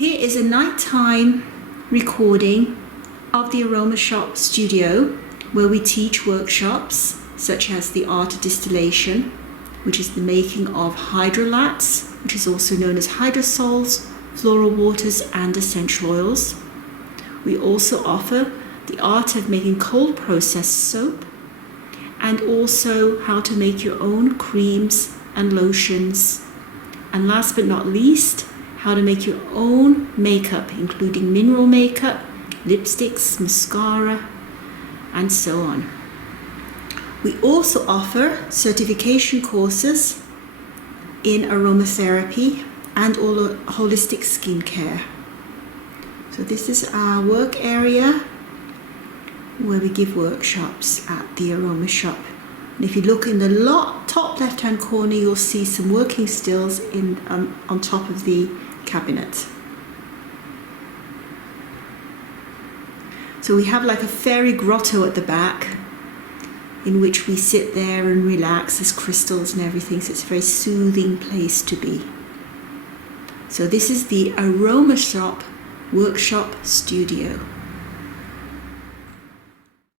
Here is a nighttime recording of the Aroma Shop studio where we teach workshops such as the art of distillation, which is the making of hydrolats, which is also known as hydrosols, floral waters and essential oils. We also offer the art of making cold processed soap and also how to make your own creams and lotions. And last but not least, how to make your own makeup, including mineral makeup, lipsticks, mascara, and so on. We also offer certification courses in aromatherapy and all holistic skincare. So this is our work area where we give workshops at the Aroma Shop. And if you look in the top left hand corner, you'll see some working stills on top of the cabinet. So we have like a fairy grotto at the back in which we sit there and relax. There's crystals and everything, so it's a very soothing place to be. So this is the Aroma Shop Workshop Studio.